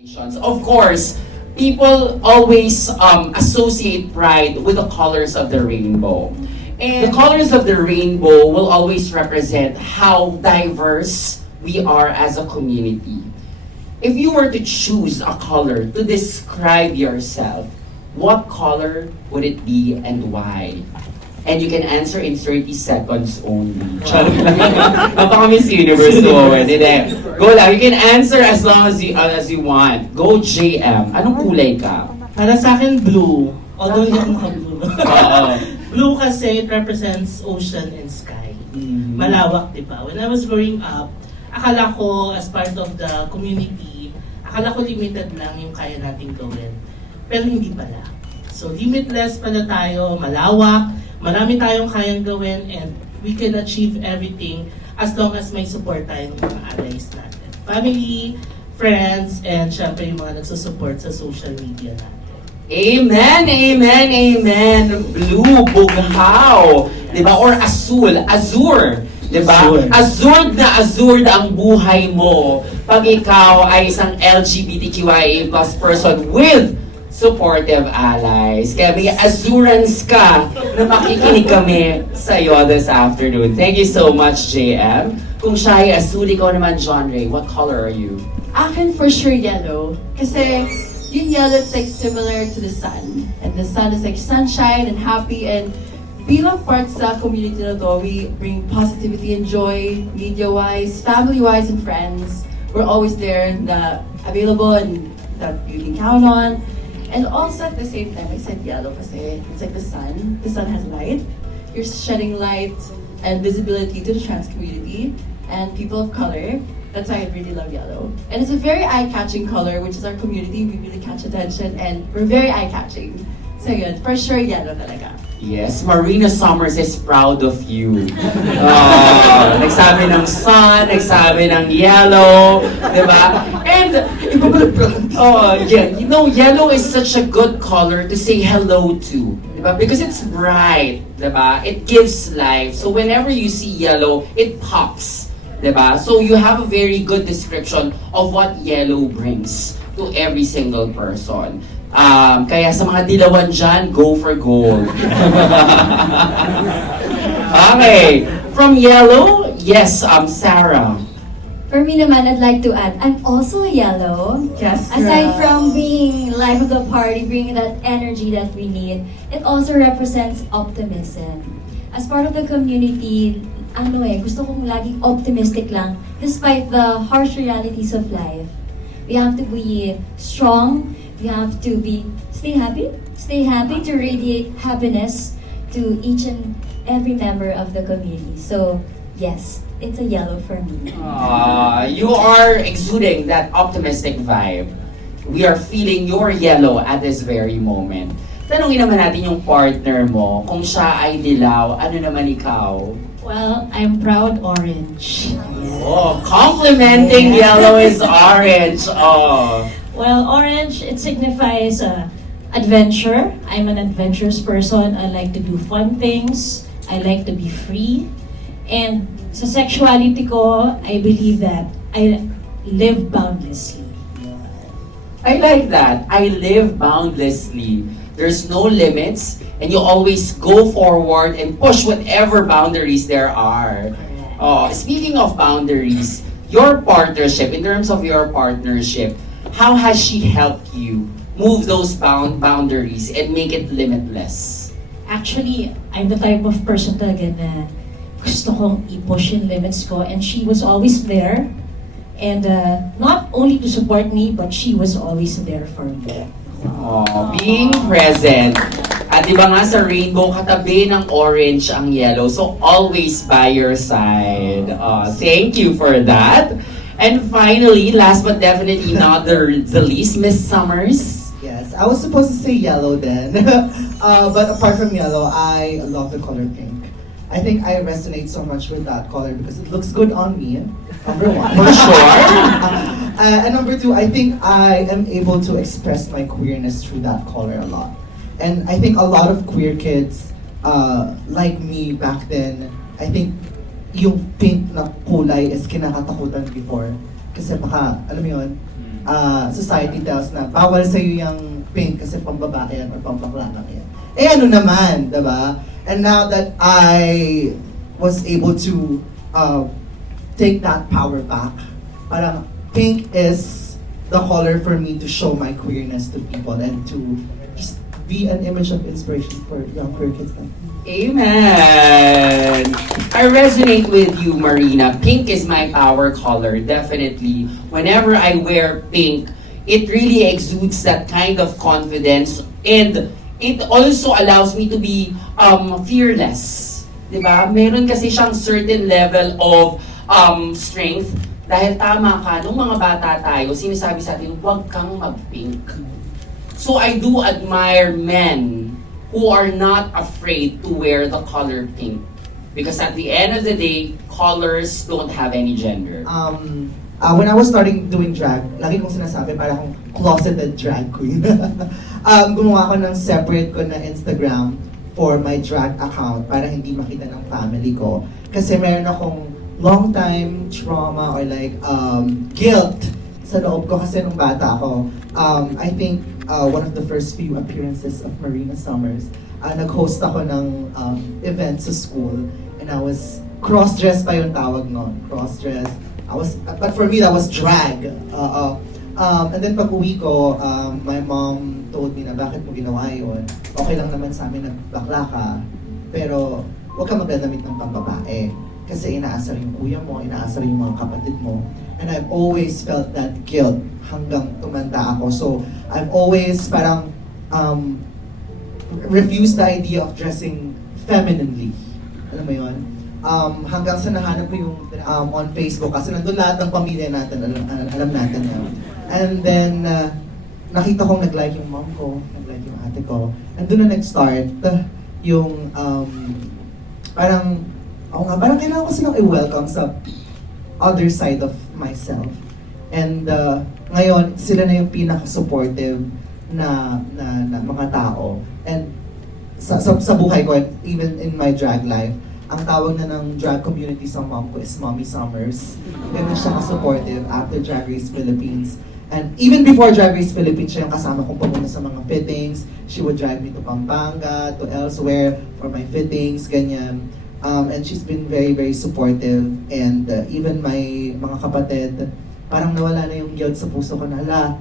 Of course, people always associate pride with the colors of the rainbow. And the colors of the rainbow will always represent how diverse we are as a community. If you were to choose a color to describe yourself, what color would it be and why? And you can answer in 30 seconds only. Napaka-Miss Universe to Hindi. Go lang. You can answer as long as you want. Go JM. Anong kulay ka? Para sa akin, blue. Although hindi ako naka-blue. Oo. Blue kasi it represents ocean and sky. Malawak, di ba? When I was growing up, akala ko as part of the community, akala ko limited lang yung kaya nating gawin. Pero hindi pala. So limitless pala tayo, malawak, marami tayong kayang gawin, and we can achieve everything as long as may support tayo ng mga allies natin. Family, friends, and syempre yung mga nagsusupport sa social media natin. Amen, amen, amen. Blue, bughaw. Diba? Or azul, azure. Diba? Azure na ang buhay mo pag ikaw ay isang LGBTQIA+ person with supportive allies. Kaya may assurance ka na makikinig kami sa iyo this afternoon. Thank you so much, JM. Kung siya ay azul, ikaw naman, John Ray, what color are you? Akin for sure yellow. Kasi yung yellow is like similar to the sun. And the sun is like sunshine and happy, and bilang part sa community na to, we bring positivity and joy, media-wise, family-wise, and friends. We're always there, available, and that you can count on. And also at the same time, I said yellow kasi it's like the sun. The sun has light. You're shedding light and visibility to the trans community and people of color. That's why I really love yellow. And it's a very eye-catching color, which is our community. We really catch attention and we're very eye-catching. So yun, for sure yellow talaga. Yes, Marina Summers is proud of you. Nagsabi ng sun, nagsabi ng yellow, di ba? And, you know, yellow is such a good color to say hello to, di ba? Because it's bright, di ba? It gives life. So whenever you see yellow, it pops, di ba? So you have a very good description of what yellow brings to every single person. Kaya sa mga dilawan dyan, go for gold. Okay. From yellow, yes, Sarah. For me naman, I'd like to add, I'm also a yellow. Yes, Aside from being life of the party, bringing that energy that we need, it also represents optimism. As part of the community, gusto kong laging optimistic lang despite the harsh realities of life. We have to be strong. You have to stay happy to radiate happiness to each and every member of the community. So, yes, it's a yellow for me. You are exuding that optimistic vibe. We are feeling your yellow at this very moment. Tanungin naman natin yung partner mo, kung siya ay dilaw, ano naman ikaw? Well, I'm proud orange. Oh, complimenting yellow is orange. Oh. Well, orange, it signifies adventure. I'm an adventurous person. I like to do fun things. I like to be free. And sa sexuality ko, I believe that I live boundlessly. I like that. I live boundlessly. There's no limits, and you always go forward and push whatever boundaries there are. Speaking of boundaries, your partnership, in terms of your partnership, how has she helped you move those boundaries and make it limitless? Actually, I'm the type of person talaga na gusto kong i-push yung limits ko, and she was always there. And not only to support me, but she was always there for me. Being present. At diba nga sa rainbow, katabi ng orange ang yellow. So always by your side. Thank you for that. And finally, last but definitely not the least, Miss Summers. Yes, I was supposed to say yellow then. But apart from yellow, I love the color pink. I think I resonate so much with that color because it looks good on me, number one. For sure. And number two, I think I am able to express my queerness through that color a lot. And I think a lot of queer kids, like me back then, I think yung pink na kulay is kinakatakutan before. Kasi baka, alam mo yun, society tells na bawal sa'yo yung pink kasi pambabae yan or pambakla lang yan. Eh ano naman, diba? And now that I was able to take that power back, parang pink is the color for me to show my queerness to people and to just be an image of inspiration for young queer kids like me. Amen! I resonate with you, Marina. Pink is my power color, definitely. Whenever I wear pink, it really exudes that kind of confidence, and it also allows me to be fearless. Diba? Meron kasi siyang certain level of strength. Dahil tama ka, nung mga bata tayo, sinasabi sa atin, huwag kang mag-pink. So I do admire men who are not afraid to wear the color pink. Because at the end of the day, colors don't have any gender. When I was starting doing drag, lagi kong sinasabi, parang akong closeted drag queen. Gumawa ko ng separate ko na Instagram for my drag account para hindi makita ng family ko. Kasi meron akong long time trauma or like guilt sa loob ko kasi nung bata ako. I think one of the first few appearances of Marina Summers, nag-host ako ng event sa school and I was cross-dressed pa yung tawag nun. Cross-dressed. But for me, that was drag. And then pag uwi ko, my mom told me na bakit mo ginawa yun. Okay lang naman sa amin nagbakla ka, pero huwag ka magdadamit ng pambabae. Kasi inaasar yung kuya mo, inaasar yung mga kapatid mo. And I've always felt that guilt hanggang tumanda ako. So I've always parang refused the idea of dressing femininely. Alam mo yun? Hanggang sa nahanap ko yung on Facebook kasi nandun lahat ng pamilya natin, alam natin yun. And then, nakita kong nag-like yung mom ko, nag-like yung ate ko. And doon na nag-start yung parang kailangan ko silang i-welcome sa other side of myself. And ngayon, sila na yung pinaka-supportive na mga tao. And sa buhay ko, even in my drag life, ang tawag na ng drag community sa mom ko is Mommy Summers. Ganun siya ka-supportive after Drag Race Philippines. And even before Drag Race Philippines, siya yung kasama kong pumunta sa mga fittings. She would drive me to Pampanga, to elsewhere for my fittings, ganyan. And she's been very, very supportive. And even my mga kapatid, parang nawala na yung guilt sa puso ko na,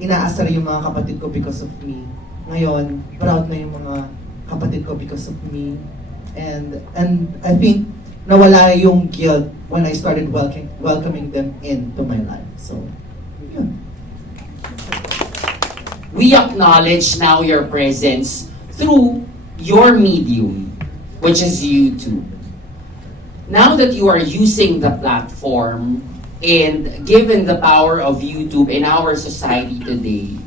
inaasar yung mga kapatid ko because of me. Ngayon, proud na yung mga kapatid ko because of me. And I think nawala yung guilt when I started welcoming them into my life. So, yun. We acknowledge now your presence through your medium, which is YouTube. Now that you are using the platform and given the power of YouTube in our society today,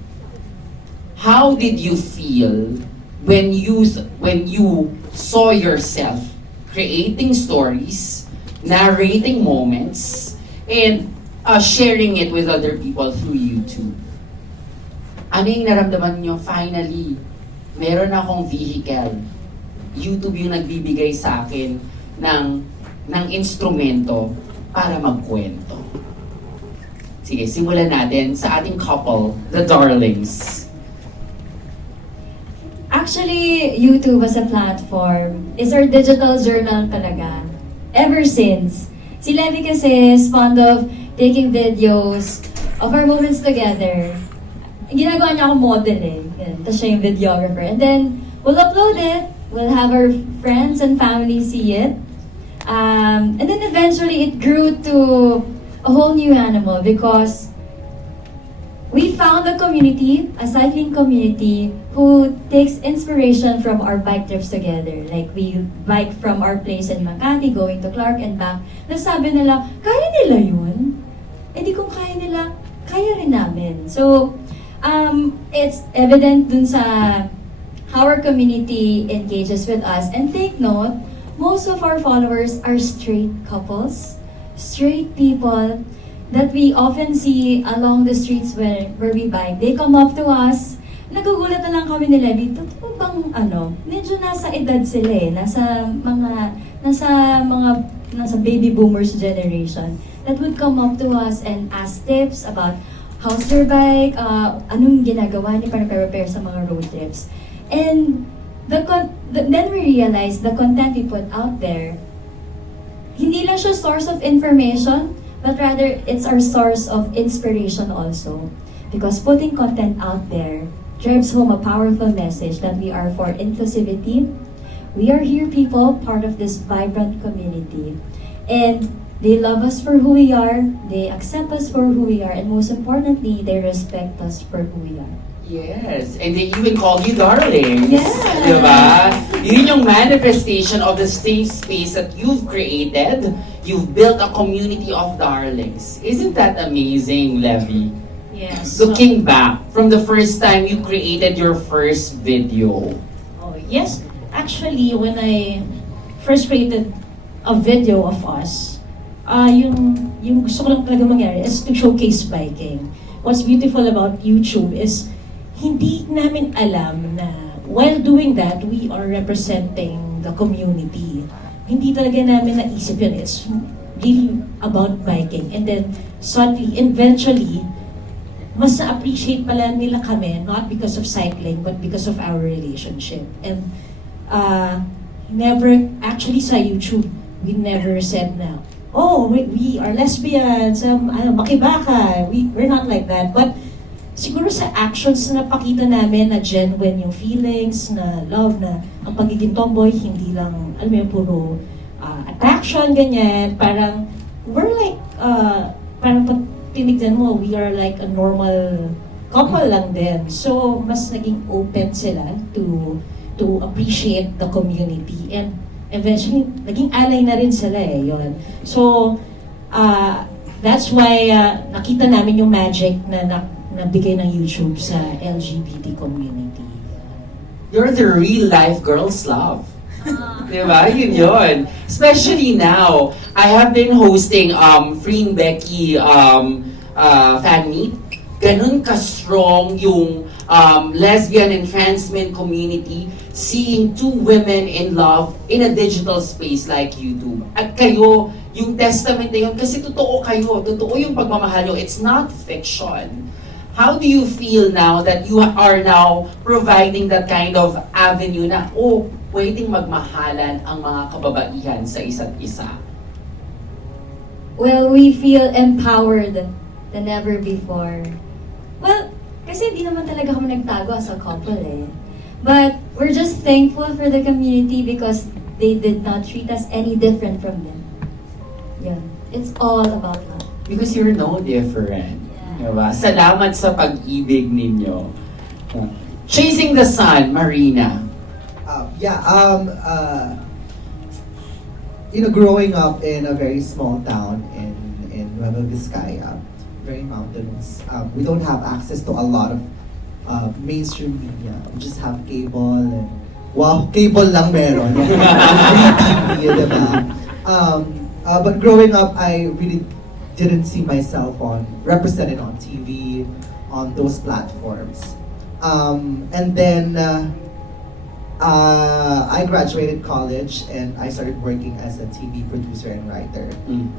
how did you feel when you saw yourself creating stories, narrating moments, and sharing it with other people through YouTube? Ano yung naramdaman nyo? Finally, meron akong vehicle. YouTube yung nagbibigay sa akin ng instrumento para magkwento. Sige, simulan natin sa ating couple, the Darlings. Actually, YouTube as a platform is our digital journal talaga. Ever since. Si Levi kasi is fond of taking videos of our moments together. Ginagawa niya ako model eh. Tapos siya yung videographer. And then, we'll upload it. We'll have our friends and family see it. And then eventually, it grew to a whole new animal because we found a community, a cycling community, who takes inspiration from our bike trips together. Like, we bike from our place in Makati, going to Clark and back. Nasabi nila, kaya nila yun? Eh di kung kaya nila, kaya rin namin. So, it's evident dun sa how our community engages with us. And take note, most of our followers are straight couples, straight people, that we often see along the streets where we bike. They come up to us, nagugulat na lang kami ni Levi, totoo bang medyo nasa edad sila eh, nasa baby boomers generation. that would come up to us and ask tips about how's their bike, anong ginagawa niya para prepare sa mga road trips. And then we realized the content we put out there, hindi lang siya source of information, but rather it's our source of inspiration also. Because putting content out there drives home a powerful message that we are for inclusivity. We are here people, part of this vibrant community. And they love us for who we are, they accept us for who we are, and most importantly, they respect us for who we are. Yes, and they even call you darlings. Yes. Diba? Yun yung manifestation of the safe space that you've created. You've built a community of darlings. Isn't that amazing, Levy? Yes. Looking back from the first time you created your first video. Oh, yes. Actually, when I first created a video of us, yung gusto ko lang talaga mangyari is to showcase biking. What's beautiful about YouTube is hindi namin alam na while doing that, we are representing the community. Hindi talaga namin naisip yun. It's really about biking. And then, suddenly, eventually, mas na-appreciate pala nila kami, not because of cycling, but because of our relationship. And never, actually sa YouTube, we never said na, oh, we are lesbians, makibaka. We're not like that. But siguro sa actions na napakita namin na genuine yung feelings, na love, na ang pagiging tomboy, hindi lang, alam mo yung puro attraction, ganyan. Parang, we're like, parang pag tinignan mo, we are like a normal couple lang din. So, mas naging open sila to appreciate the community. And eventually, naging alay na rin sila yun. So, that's why nakita namin yung magic na nabigay ng YouTube sa LGBT community. You're the real life girls love. Diba? Yun. Especially now, I have been hosting Free and Becky fan meet. Ganun ka-strong yung lesbian and trans men community, seeing two women in love in a digital space like YouTube. At kayo, yung testament na yun, kasi totoo kayo, totoo yung pagmamahal nyo, it's not fiction. How do you feel now that you are now providing that kind of avenue na, oh, pwedeng magmahalan ang mga kababaihan sa isa't isa? Well, we feel empowered than ever before. Well, kasi di naman talaga kami nagtago as a couple But we're just thankful for the community because they did not treat us any different from them. Yeah, it's all about love. Because you're no different. Diba? Salamat sa pag-ibig ninyo. Chasing the Sun, Marina. Growing up in a very small town in Nueva Vizcaya, very mountainous, we don't have access to a lot of mainstream media. We just have cable and cable lang meron. Free TV, diba? But growing up, I really didn't see myself represented on TV, on those platforms. And then I graduated college and I started working as a TV producer and writer.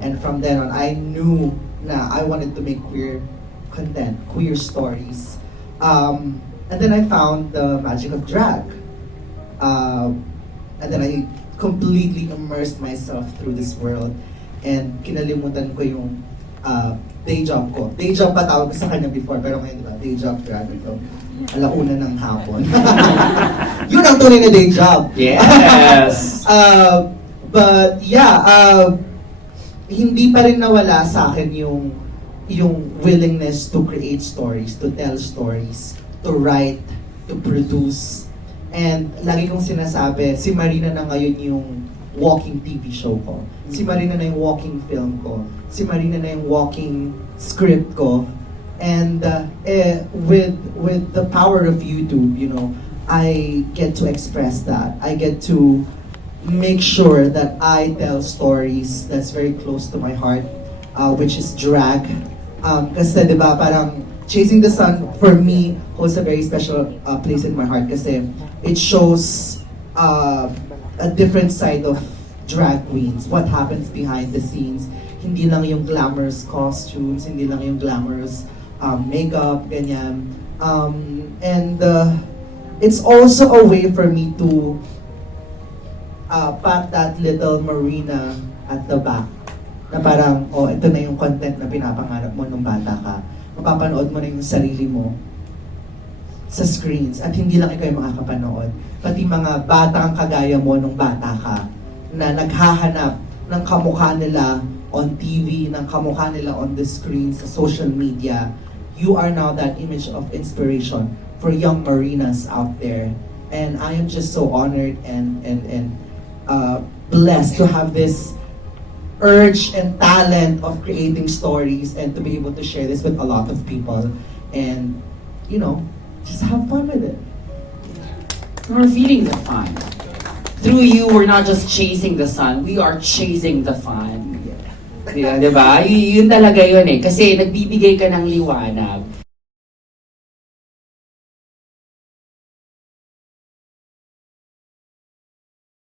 And from then on, I knew na I wanted to make queer content, queer stories. And then I found the magic of drag. And then I completely immersed myself through this world. And kinalimutan ko yung day job ko. Day job pa tawag ko sa kanya before, pero ngayon diba, day job drag ito. Alauna ng hapon. Yun ang tunay na day job. Yes! But yeah, hindi pa rin nawala sa akin yung willingness to create stories, to tell stories, to write, to produce. And lagi kong sinasabi, si Marina na ngayon yung walking TV show ko. Si Marina na yung walking film ko. Si Marina na yung walking script ko. And with the power of YouTube, I get to express that. I get to make sure that I tell stories that's very close to my heart, which is drag. Kasi diba, parang Chasing the Sun for me holds a very special place in my heart kasi it shows a different side of drag queens, what happens behind the scenes. Hindi lang yung glamorous costumes, hindi lang yung glamorous makeup, ganyan. It's also a way for me to pat that little Marina at the back. Na parang, oh, ito na yung content na pinapangarap mo nung bata ka. Mapapanood mo na yung sarili mo sa screens. At hindi lang ikaw yung makakapanood. Pati mga batang kagaya mo nung bata ka na naghahanap ng kamukha nila on TV, ng kamukha nila on the screen, sa social media. You are now that image of inspiration for young Marinas out there. And I am just so honored and blessed to have this urge and talent of creating stories and to be able to share this with a lot of people and, you know, just have fun with it. We're feeling the fun. Through you, we're not just chasing the sun, we are chasing the fun. Diba? Yun talaga yun eh. Kasi nagbibigay ka ng liwanag.